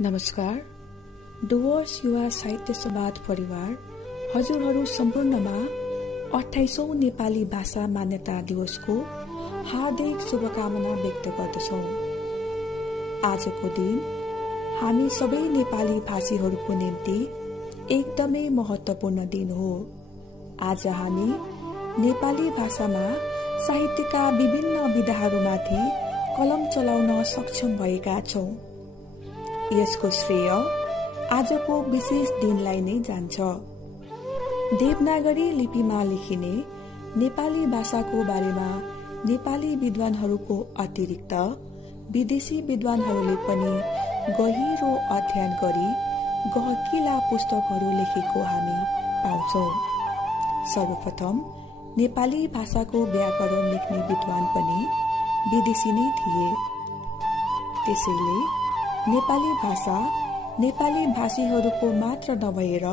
नमस्कार। डुवर्स युवा साहित्य संवाद परिवार हजुरहरू सम्पूर्णमा 28औं नेपाली भाषा मान्यता दिवसको हार्दिक शुभकामना व्यक्त गर्दछौं। आजको दिन हामी सबै नेपाली भाषीहरूको निम्ति एकदमै महत्त्वपूर्ण दिन हो। आज हामी नेपाली भाषामा साहित्यका विभिन्न विधाहरूमाथि कलम चलाउन सक्षम भएका छौं। यसको श्रेय आजको विशेष दिनलाई नै जान्छ। देवनागरी लिपिमा लेखिने नेपाली भाषाको बारेमा नेपाली विद्वानहरूको अतिरिक्त विदेशी विद्वानहरूले पनि गहिरो अध्ययन गरी गहकिला पुस्तकहरू लेखेको हामी पाउँछौं। सर्वप्रथम नेपाली भाषाको व्याकरण लेख्ने विद्वान पनि विदेशी नै थिए। त्यसैले नेपाली भाषा नेपाली भाषीहरूको मात्र नभएर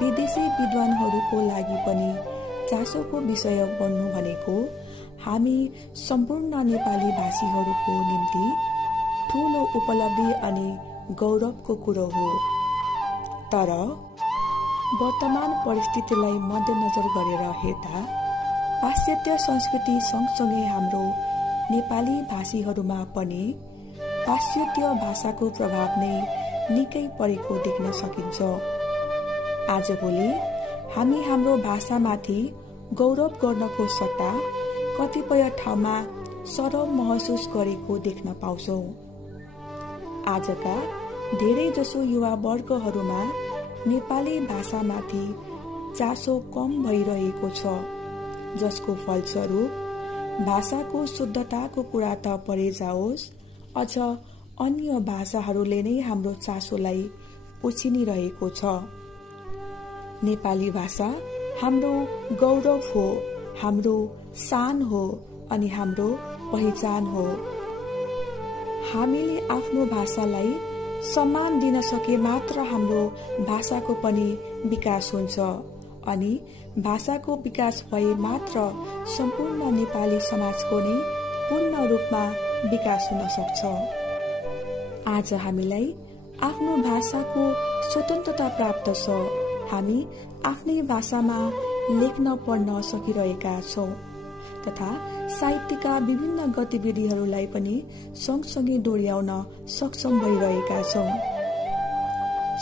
विदेशी विद्वानहरूको लागि पनि चासोको विषय बन्नु भनेको हामी सम्पूर्ण नेपाली भाषीहरूको निम्ति ठूलो उपलब्धि अनि गौरवको कुरो हो। तर वर्तमान परिस्थितिलाई मध्यनजर गरेर हेर्दा पाश्चात्य संस्कृति सँगसँगै हाम्रो नेपाली भाषीहरूमा पनि पाश्चात्य भाषाको प्रभाव नै निकै परेको देख्न सकिन्छ। आजभोलि हामी हाम्रो भाषामाथि गौरव गर्नको सट्टा कतिपय ठाउँमा शरम महसुस गरेको देख्न पाउँछौं। आजका धेरैजसो युवा वर्गहरूमा नेपाली भाषामाथि चासो कम भइरहेको छ, जसको फलस्वरूप भाषाको शुद्धताको कुरा त परे जाओस्, अझ अन्य भाषाहरूले नै हाम्रो चासोलाई उछिनिरहेको छ। नेपाली भाषा हाम्रो गौरव हो, हाम्रो शान हो अनि हाम्रो पहिचान हो। हामीले आफ्नो भाषालाई सम्मान दिन सके मात्र हाम्रो भाषाको पनि विकास हुन्छ अनि भाषाको विकास भए मात्र सम्पूर्ण नेपाली समाजको नै पूर्ण रूपमा विकास हुन सक्छ। आज हामीलाई आफ्नो भाषाको स्वतन्त्रता प्राप्त छ। हामी आफ्नै भाषामा लेख्न पढ्न सकिरहेका छौं तथा साहित्यका विभिन्न गतिविधिहरूलाई पनि सँगसँगै दोहोर्याउन सक्षम भइरहेका छौं।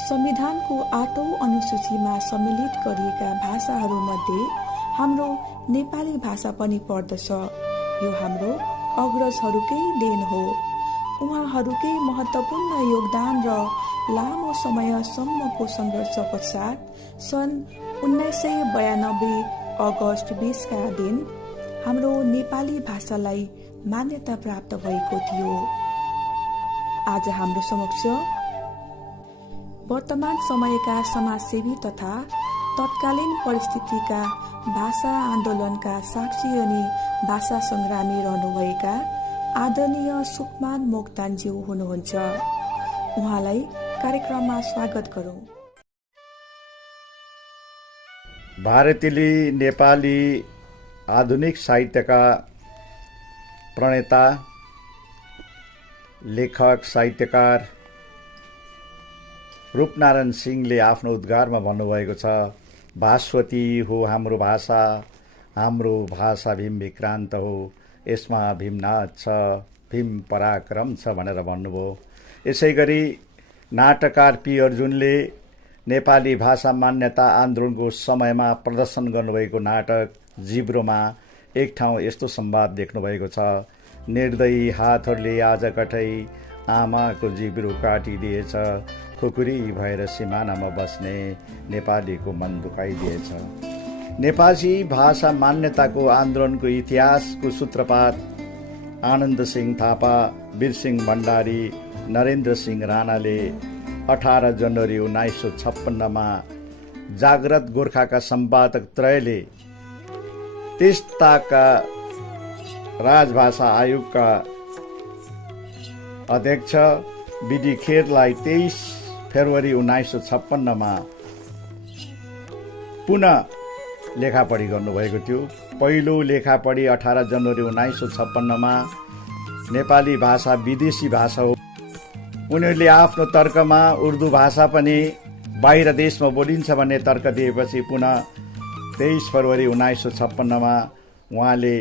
संविधानको 8औं अनुसूचीमा सम्मिलित गरिएका भाषाहरूमध्ये हाम्रो नेपाली भाषा पनि पर्दछ। यो हाम्रो अग्रजहरूकै देन हो। उहाँहरूकै महत्त्वपूर्ण योगदान र लामो समयसम्मको सङ्घर्ष पश्चात सन् 1992 अगस्त 20 का दिन हाम्रो नेपाली भाषालाई मान्यता प्राप्त भएको थियो। आज हाम्रो समक्ष वर्तमान समयका समाजसेवी तथा तत्कालीन परिस्थितिका भाषा आन्दोलनका साक्षी अनि भाषा संग्रामी रहनुभएका आदरणीय सुखमान मोक्तानज्यू हुनुहुन्छ। उहाँलाई कार्यक्रममा स्वागत गरौं। भारतीय नेपाली आधुनिक साहित्यका प्रणेता, लेखक, साहित्यकार रूपनारायण सिंहले आफ्नो उद्गारमा भन्नुभएको छ, भास्वती हो हाम्रो भाषा भीम विक्रान्त हो, यसमा भीमनाद छ, भीम पराक्रम छ भनेर भन्नुभयो। यसै गरी नाटककार पी अर्जुनले नेपाली भाषा मान्यता आन्दोलनको समयमा प्रदर्शन गर्नुभएको नाटक जिब्रोमा एक ठाउँ यस्तो संवाद देख्नुभएको छ, निर्दयी हातहरूले आज कठै आमाको जिब्रो काटिदिएछ, खुकुरी भएर सिमानामा बस्ने नेपालीको मन दुखाइदिएछ। नेपाली भाषा मान्यताको आन्दोलनको इतिहासको सूत्रपात आनन्द सिंह थापा, वीरसिंह भण्डारी, नरेन्द्र सिंह राणाले 18 जनवरी 1956 जागृत गोर्खाका सम्पादक त्रयले त्यस्ताका राजभाषा आयोगका अध्यक्ष बिडी खेरलाई 23 फेब्रुअरी 1956 पुनः लेखापढी गर्नुभएको थियो। पहिलो लेखापढी 18 जनवरी 1956 नेपाली भाषा विदेशी भाषा हो उनीहरूले आफ्नो तर्कमा उर्दू भाषा पनि बाहिर देशमा बोलिन्छ भन्ने तर्क दिएपछि पुनः 23 फरवरी 1956मा उहाँले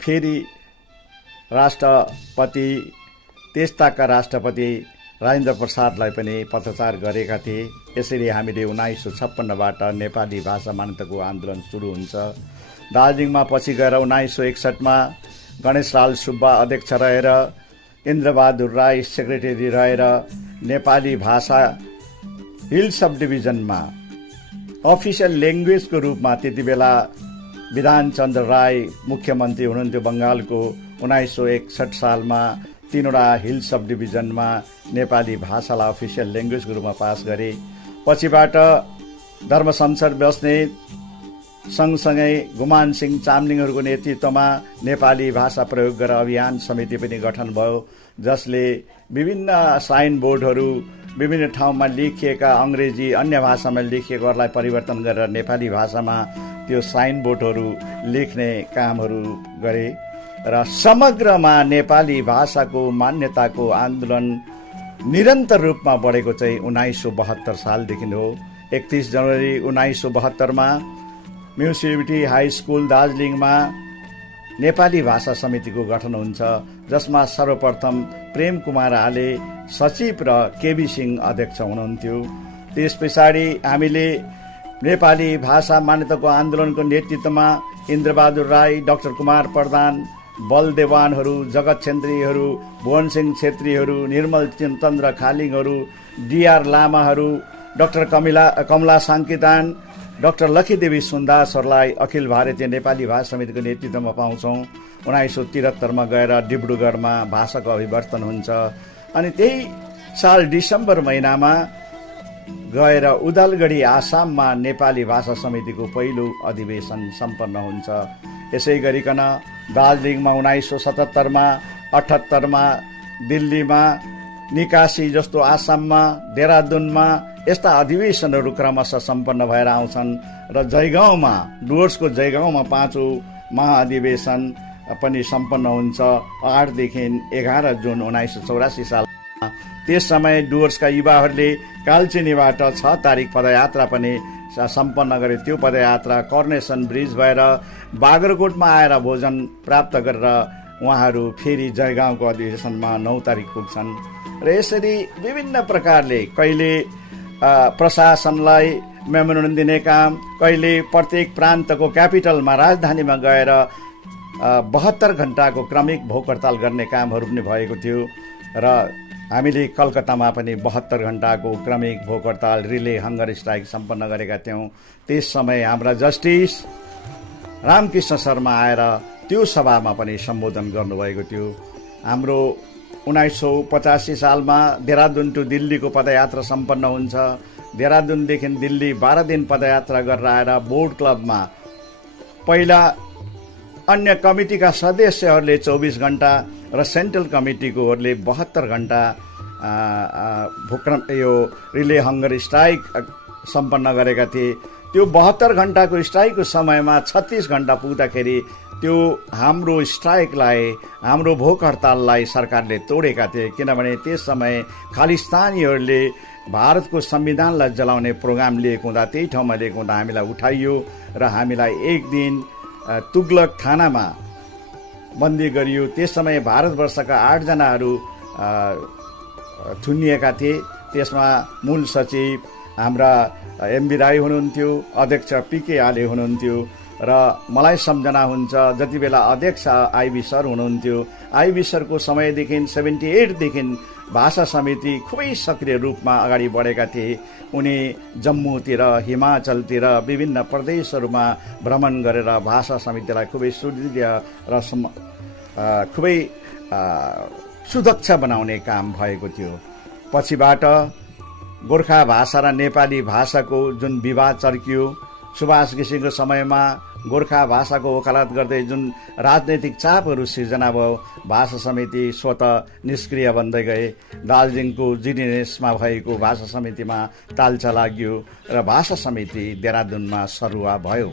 फेरि राष्ट्रपति त्यस्ताका राष्ट्रपति राजेन्द्र प्रसादलाई पनि पत्रचार गरेका थिए। यसरी हामीले 1956बाट नेपाली भाषा मान्यताको आन्दोलन सुरु हुन्छ। दार्जिलिङमा पछि गएर 1961मा गणेशलाल सुब्बा अध्यक्ष रहेर, इन्द्रबहादुर राई सेक्रेटरी रहेर नेपाली भाषा हिल सब डिभिजनमा अफिसियल ल्याङ्ग्वेजको रूपमा त्यति बेला विधानचन्द्र राई मुख्यमन्त्री हुनुहुन्थ्यो बङ्गालको। 1961 सालमा 3वटा हिल सब डिभिजनमा नेपाली भाषालाई अफिसियल ल्याङ्ग्वेजको रूपमा पास गरे। पछिबाट धर्मशमशेर बस्नेत सँगसँगै गुमान सिंह चामलिङहरूको नेतृत्वमा नेपाली भाषा प्रयोग गरेर अभियान समिति पनि गठन भयो, जसले विभिन्न साइन बोर्डहरू विभिन्न ठाउँमा लेखिएका अङ्ग्रेजी अन्य भाषामा लेखिएकोहरूलाई परिवर्तन गरेर नेपाली भाषामा त्यो साइन बोर्डहरू लेख्ने कामहरू गरे र समग्रमा नेपाली भाषाको मान्यताको आन्दोलन निरन्तर रूपमा बढेको चाहिँ 1972 सालदेखि हो। 31 जनवरी 1972मा म्युनिसिपालिटी हाई स्कुल दार्जिलिङमा नेपाली भाषा समितिको गठन हुन्छ, जसमा सर्वप्रथम प्रेम कुमार आले सचिव र केबी सिंह अध्यक्ष हुनुहुन्थ्यो। त्यस पछाडि हामीले नेपाली भाषा मान्यताको आन्दोलनको नेतृत्वमा इन्द्रबहादुर राई, डाक्टर कुमार प्रधान, बल देवानहरू, जगत छेत्रीहरू, भुवन सिंह छेत्रीहरू, निर्मल चन्द्र खालिङहरू, डिआर लामाहरू, डाक्टर कमला साङ्कितान, डाक्टर लखीदेवी सुन्दासहरूलाई अखिल भारतीय नेपाली भाषा समितिको नेतृत्वमा पाउँछौँ। 1973मा गएर डिब्रुगढमा भाषाको अभिवर्तन हुन्छ अनि त्यही साल डिसेम्बर महिनामा गएर उदालगढी आसाममा नेपाली भाषा समितिको पहिलो अधिवेशन सम्पन्न हुन्छ। यसै गरिकन दार्जिलिङमा 1977मा, 78मा, दिल्लीमा, निकासी जस्तो आसाममा, देहरादुनमा यस्ता अधिवेशनहरू क्रमशः सम्पन्न भएर आउँछन् र जयगाउँमा, डुवर्सको जयगाउँमा 5औं महाअधिवेशन पनि सम्पन्न हुन्छ 8 देखि 11 जुन 1984 सालमा। त्यस समय डुवर्सका युवाहरूले कालचिनीबाट 6 तारिक पदयात्रा पनि सम्पन्न गरे। त्यो पदयात्रा कर्नेसन ब्रिज भएर बाग्राकोटमा आएर भोजन प्राप्त गरेर उहाँहरू फेरि जयगाउँको अधिवेशनमा 9 तारिक पुग्छन् र यसरी विभिन्न प्रकारले कहिले प्रशासनलाई मेमोरेन्डम दिने काम, कहिले प्रत्येक प्रान्तको क्यापिटलमा राजधानीमा गएर 72 घण्टाको क्रमिक भोक हडताल गर्ने कामहरू पनि भएको थियो र हामीले कलकत्तामा पनि 72 घण्टाको क्रमिक भोक हडताल रिले हङ्गर स्ट्राइक सम्पन्न गरेका थियौँ। त्यस समय हाम्रा जस्टिस रामकृष्ण शर्मा आएर त्यो सभामा पनि सम्बोधन गर्नुभएको थियो। हाम्रो 1985 सालमा देहरादुन टु दिल्लीको पदयात्रा सम्पन्न हुन्छ। देहरादुनदेखि दिल्ली 12 दिन पदयात्रा गरेर आएर बोर्ड क्लबमा पहिला अन्य कमिटीका सदस्यहरूले 24 घण्टा र सेन्ट्रल कमिटीकोहरूले 72 घण्टा यो रिले हङ्गर स्ट्राइक सम्पन्न गरेका थिए। त्यो 72 घण्टाको स्ट्राइकको समयमा 36 घण्टा पुग्दाखेरि त्यो हाम्रो स्ट्राइकलाई, हाम्रो भोक हडताललाई सरकारले तोडेका थिए, किनभने त्यस समय खालिस्तानीहरूले भारतको संविधानलाई जलाउने प्रोग्राम लिएको हुँदा, त्यही ठाउँमा लिएको हुँदा हामीलाई उठाइयो र हामीलाई एक दिन तुगलक थानामा बन्दी गरियो। त्यस समय भारतवर्षका 8 जनाहरू थुनिएका थिए। त्यसमा मूल सचिव हाम्रा एमबी राई हुनुहुन्थ्यो, अध्यक्ष पीके आले हुनुहुन्थ्यो र मलाई सम्झना हुन्छ जति बेला अध्यक्ष आइबी सर हुनुहुन्थ्यो। आइबी सरको समयदेखि 78 देखि भाषा समिति खुबै सक्रिय रूपमा अगाडि बढेका थिए। उनी जम्मूतिर, हिमाचलतिर विभिन्न प्रदेशहरूमा भ्रमण गरेर भाषा समितिलाई खुबै सुदृढ र खुबै सुदक्ष बनाउने काम भएको थियो। पछिबाट गोर्खा भाषा र नेपाली भाषाको जुन विवाद चर्कियो, सुभाष घिसिङको समयमा गोर्खा भाषाको वकालत गर्दै जुन राजनैतिक चापहरू सिर्जना भयो, भाषा समिति स्वतः निष्क्रिय बन्दै गए। दार्जिलिङको जिडिएनएसमा भएको भाषा समितिमा तालचा लाग्यो र भाषा समिति देहरादुनमा सरुवा भयो।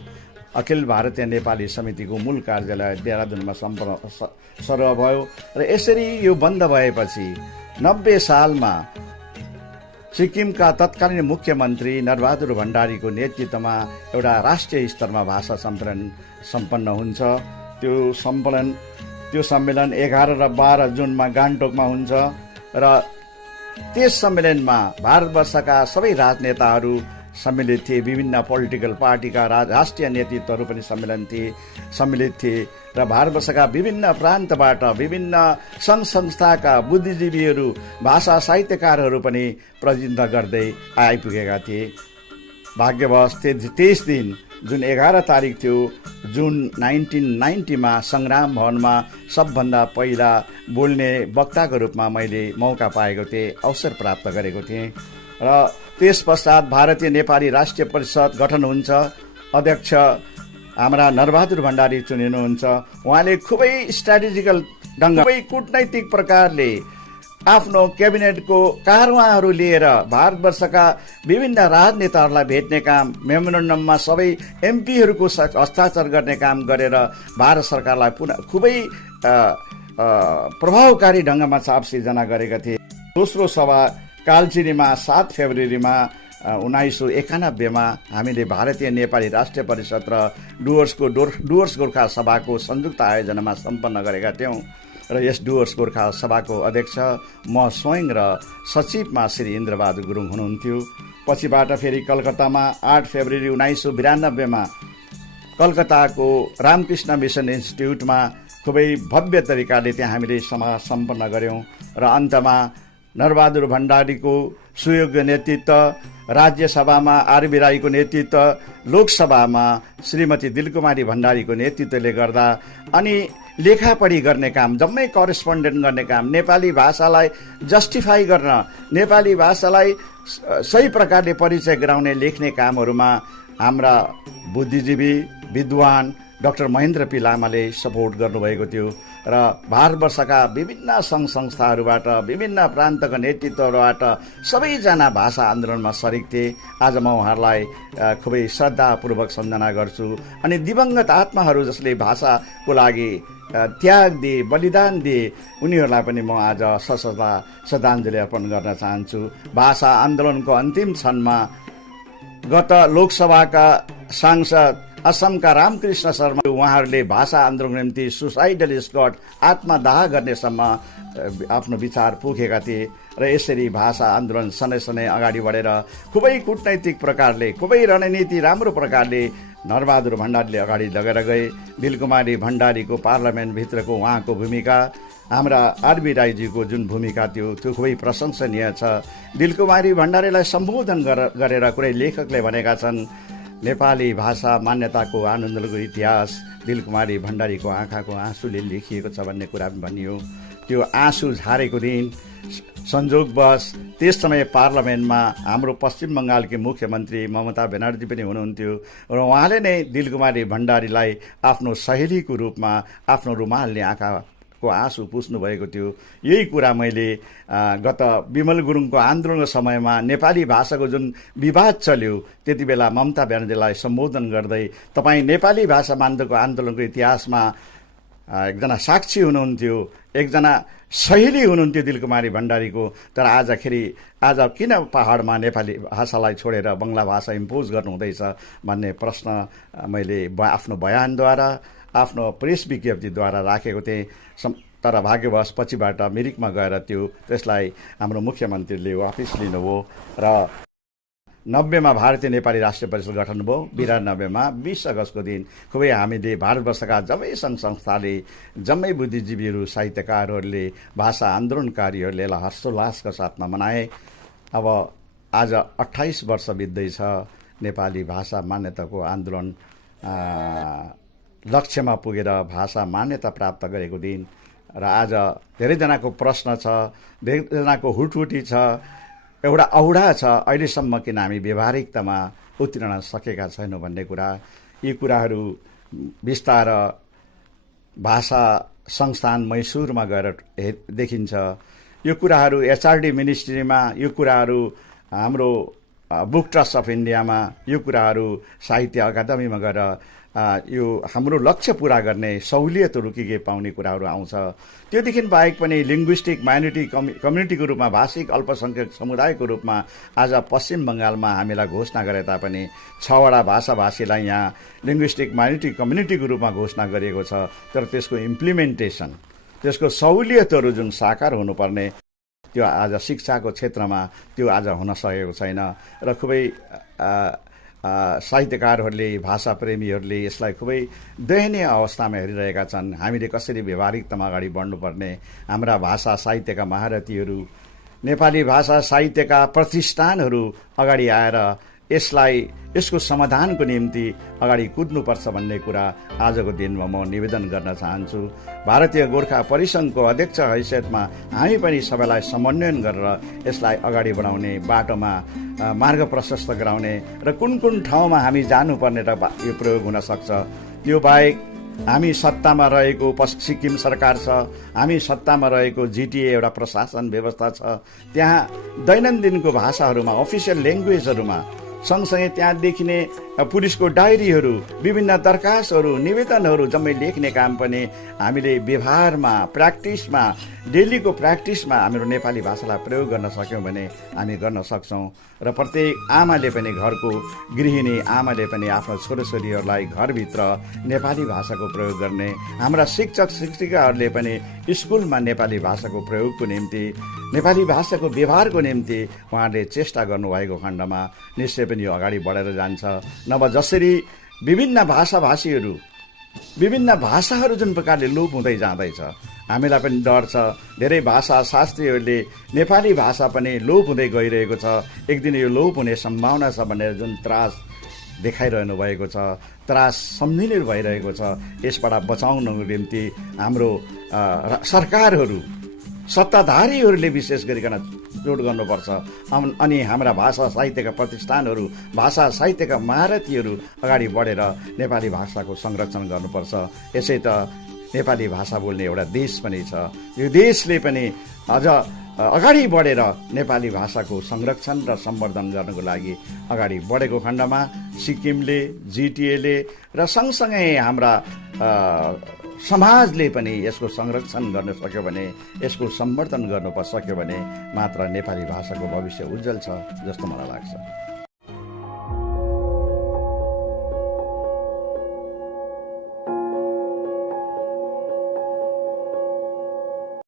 अखिल भारतीय नेपाली समितिको मूल कार्यालय देहरादुनमा सरुवा भयो र यसरी यो बन्द भएपछि 90 सालमा सिक्किमका तत्कालीन मुख्यमन्त्री नरबहादुर भण्डारीको नेतृत्वमा एउटा राष्ट्रिय स्तरमा भाषा सम्पन्न हुन्छ। त्यो सम्मेलन 11 र 12 जुनमा गान्तोकमा हुन्छ र त्यस सम्मेलनमा भारतवर्षका सबै राजनेताहरू सम्मिलित थिए। विभिन्न पोलिटिकल पार्टीका राष्ट्रिय नेतृत्वहरू पनि सम्मिलित थिए र भारतवर्षका विभिन्न प्रान्तबाट विभिन्न सङ्घ संस्थाका बुद्धिजीवीहरू, भाषा साहित्यकारहरू पनि प्रतिनिधित्व गर्दै आइपुगेका थिए। भाग्यवश त्यस दिन जुन 11 तारिक थियो, जुन 1990 सङ्ग्राम भवनमा सबभन्दा पहिला बोल्ने वक्ताको रूपमा मैले मौका पाएको थिएँ, अवसर प्राप्त गरेको थिएँ र त्यस पश्चात भारतीय नेपाली राष्ट्रिय परिषद गठन हुन्छ। अध्यक्ष हाम्रा नरबहादुर भण्डारी चुनिनुहुन्छ। उहाँले खुबै स्ट्राटेजिकल ढङ्ग, खुबै कूटनैतिक प्रकारले आफ्नो क्याबिनेटको कारवाहहरू लिएर भारतवर्षका विभिन्न राजनेताहरूलाई भेट्ने काम, मेमोरेन्डममा सबै एमपीहरूको हस्ताक्षर गर्ने काम गरेर भारत सरकारलाई पुनः खुबै प्रभावकारी ढङ्गमा चाप सिर्जना गरेका थिए। दोस्रो सभा कालचिनीमा 7 फेब्रुअरीमा 1991 हामीले भारतीय नेपाली राष्ट्रिय परिषद र डुवर्स गोर्खा सभाको संयुक्त आयोजनामा सम्पन्न गरेका थियौँ र यस डुवर्स गोर्खा सभाको अध्यक्ष म स्वयं र सचिवमा श्री इन्द्रबहादुर गुरुङ हुनुहुन्थ्यो। पछिबाट फेरि कलकत्तामा 8 फेब्रुअरी 1992 कलकत्ताको रामकृष्ण मिसन इन्स्टिट्युटमा खुबै भव्य तरिकाले त्यहाँ हामीले समारोह सम्पन्न गऱ्यौँ र अन्तमा नरबहादुर भण्डारीको सुयोग्य नेतृत्व, राज्यसभामा आरबी राईको नेतृत्व, लोकसभामा श्रीमती दिलकुमारी भण्डारीको नेतृत्वले गर्दा अनि लेखापढी गर्ने काम, जम्मै करेस्पोन्डेन्ट गर्ने काम, नेपाली भाषालाई जस्टिफाई गर्न, नेपाली भाषालाई सही प्रकारले परिचय गराउने लेख्ने कामहरूमा हाम्रा बुद्धिजीवी विद्वान डाक्टर महेन्द्र पी लामाले सपोर्ट गर्नुभएको थियो र भारतवर्षका विभिन्न सङ्घ संस्थाहरूबाट, विभिन्न प्रान्तका नेतृत्वहरूबाट सबैजना भाषा आन्दोलनमा सरिक थिए। आज म उहाँहरूलाई खुबै श्रद्धापूर्वक सम्झना गर्छु। अनि दिवंगत आत्माहरू जसले भाषाको लागि त्याग दिए, बलिदान दिए, उनीहरूलाई पनि म आज श्रद्धाञ्जली अर्पण गर्न चाहन्छु। भाषा आन्दोलनको अन्तिम क्षणमा गत लोकसभाका सांसद असमका रामकृष्ण शर्मा उहाँहरूले भाषा आन्दोलनको निम्ति सुसाइडल स्क्वाड, आत्मदाह गर्नेसम्म आफ्नो विचार पोखेका थिए र यसरी भाषा आन्दोलन सनै अगाडि बढेर खुबै कूटनैतिक प्रकारले, खुबै रणनीति राम्रो प्रकारले नरबहादुर भण्डारीले अगाडि लगेर गए। दिलकुमारी भण्डारीको पार्लियामेन्टभित्रको उहाँको भूमिका, हाम्रा आरबी राईजीको जुन भूमिका थियो त्यो खुबै प्रशंसनीय छ। दिलकुमारी भण्डारीलाई सम्बोधन गरेर कुनै लेखकले भनेका छन्, नेपाली भाषा मान्यताको आन्दोलनको इतिहास दिलकुमारी भण्डारीको आँखाको आँसुले लेखिएको छ भन्ने कुरा पनि भनियो। त्यो आँसु झारेको दिन संयोगवश त्यस समय पार्लियामेन्टमा हाम्रो पश्चिम बङ्गालकी मुख्यमन्त्री ममता ब्यानर्जी पनि हुनुहुन्थ्यो र उहाँले नै दिलकुमारी भण्डारीलाई आफ्नो सहेलीको रूपमा आफ्नो रुमालले आँखाको आँसु पुस्नु भएको थियो। यही कुरा मैले गत विमल गुरुङको आन्दोलनको समयमा नेपाली भाषाको जुन विवाद चल्यो त्यति बेला ममता ब्यानर्जीलाई सम्बोधन गर्दै, तपाईँ नेपाली भाषा मान्यताको आन्दोलनको इतिहासमा एकजना साक्षी हुनुहुन्थ्यो, एकजना सहेली हुनुहुन्थ्यो दिलकुमारी भण्डारीको, तर आज किन पहाडमा नेपाली भाषालाई छोडेर बङ्गला भाषा इम्पोज गर्नुहुँदैछ भन्ने प्रश्न मैले आफ्नो बयानद्वारा, आफ्नो प्रेस विज्ञप्तिद्वारा राखेको थिएँ। तर भाग्यवश पछिबाट मिरिकमा गएर त्यसलाई हाम्रो मुख्यमन्त्रीले वापिस लिनुभयो र 90 भारतीय नेपाली राष्ट्रिय परिषद गठन भयो। 92 20 अगस्तको दिन खुबै हामीले भारतवर्षका जम्मै सङ्घ संस्थाले, जम्मै बुद्धिजीवीहरू, साहित्यकारहरूले, भाषा आन्दोलनकारीहरूले यसलाई हर्षोल्लासका साथमा मनाए। अब आज 28 वर्ष बित्दैछ नेपाली भाषा मान्यताको आन्दोलन लक्ष्यमा पुगेर भाषा मान्यता प्राप्त गरेको दिन र आज धेरैजनाको प्रश्न छ, धेरैजनाको हुटहुटी छ, एउटा औडा छ, अहिलेसम्म किन हामी व्यावहारिकतामा उत्रिन सकेका छैनौँ भन्ने कुरा। यी कुराहरू विस्तार भाषा संस्थान मैसूरमा गएर देखिन्छ। यो कुराहरू एचआरडी मिनिस्ट्रीमा, यो कुराहरू हाम्रो बुक ट्रस्ट अफ इन्डियामा, यो कुराहरू साहित्य अकादमीमा गएर यो हाम्रो लक्ष्य पूरा गर्ने सहुलियतहरू के पाउने कुराहरू आउँछ। त्योदेखि बाहेक पनि लिङ्ग्विस्टिक माइनोरिटी कम्युनिटीको रूपमा भाषिक अल्पसङ्ख्यक समुदायको रूपमा आज पश्चिम बङ्गालमा हामीलाई घोषणा गरे तापनि 6वटा भाषाभाषीलाई यहाँ लिङ्ग्विस्टिक माइनोरिटी कम्युनिटीको रूपमा घोषणा गरिएको छ, तर त्यसको इम्प्लिमेन्टेसन, त्यसको सहुलियतहरू जुन साकार हुनुपर्ने त्यो आज शिक्षाको क्षेत्रमा त्यो आज हुन सकेको छैन र खुबै साहित्यकारहरूले भाषा प्रेमीहरूले यसलाई खुबै दयनीय अवस्थामा हेरिरहेका छन्। हामीले कसरी व्यवहारिकतामा अगाडि बढ्नुपर्ने, हाम्रा भाषा साहित्यका महारथीहरू, नेपाली भाषा साहित्यका प्रतिष्ठानहरू अगाडि आएर यसको समाधानको निम्ति अगाडि कुद्नुपर्छ भन्ने कुरा आजको दिनमा म निवेदन गर्न चाहन्छु। भारतीय गोर्खा परिसङ्घको अध्यक्ष हैसियतमा हामी पनि सबैलाई समन्वयन गरेर यसलाई अगाडि बढाउने बाटोमा मार्ग प्रशस्त गराउने र कुन कुन ठाउँमा हामी जानुपर्ने र यो प्रयोग हुन सक्छ। त्यो बाहेक हामी सत्तामा रहेको सिक्किम सरकार छ, हामी सत्तामा रहेको जिटिए एउटा प्रशासन व्यवस्था छ, त्यहाँ दैनन्दिनको भाषाहरूमा अफिसियल ल्याङ्ग्वेजहरूमा सँगसँगै त्यहाँ देखिने पुलिसको डायरीहरू, विभिन्न दरखास्तहरू, निवेदनहरू जम्मै लेख्ने काम पनि हामीले व्यवहारमा, प्र्याक्टिसमा, डेलीको प्र्याक्टिसमा हाम्रो नेपाली भाषालाई प्रयोग गर्न सक्यौँ भने हामी गर्न सक्छौँ। र प्रत्येक आमाले पनि, घरको गृहिणी आमाले पनि आफ्नो छोराछोरीहरूलाई घरभित्र नेपाली भाषाको प्रयोग गर्ने, हाम्रा शिक्षक शिक्षिकाहरूले पनि स्कुलमा नेपाली भाषाको प्रयोगको निम्ति, नेपाली भाषाको व्यवहारको निम्ति उहाँहरूले चेष्टा गर्नुभएको खण्डमा निश्चय पनि यो अगाडि बढेर जान्छ। नभए जसरी विभिन्न भाषाभाषीहरू, विभिन्न भाषाहरू जुन प्रकारले लोप हुँदै जाँदैछ, हामीलाई पनि डर छ। धेरै भाषा शास्त्रीहरूले नेपाली भाषा पनि लोप हुँदै गइरहेको छ, एक दिन यो लोप हुने सम्भावना छ भनेर जुन त्रास देखाइरहनु भएको छ, त्रास सम्झिने भइरहेको छ, यसबाट बचाउनको निम्ति हाम्रो सरकारहरू, सत्ताधारीहरूले विशेष गरिकन जोड गर्नुपर्छ। अनि हाम्रा भाषा साहित्यका प्रतिष्ठानहरू, भाषा साहित्यका महारथीहरू अगाडि बढेर नेपाली भाषाको संरक्षण गर्नुपर्छ। यसै त नेपाली भाषा बोल्ने एउटा देश पनि छ, यो देशले पनि अझ अगाडि बढेर नेपाली भाषाको संरक्षण र सम्वर्धन गर्नको लागि अगाडि बढेको खण्डमा सिक्किमले, जिटिएले र सँगसँगै हाम्रा समाजले पनि यसको संरक्षण गर्न सक्यो भने, यसको सम्वर्धन गर्न सक्यो भने मात्र नेपाली भाषाको भविष्य उज्जवल छ जस्तो मलाई लाग्छ।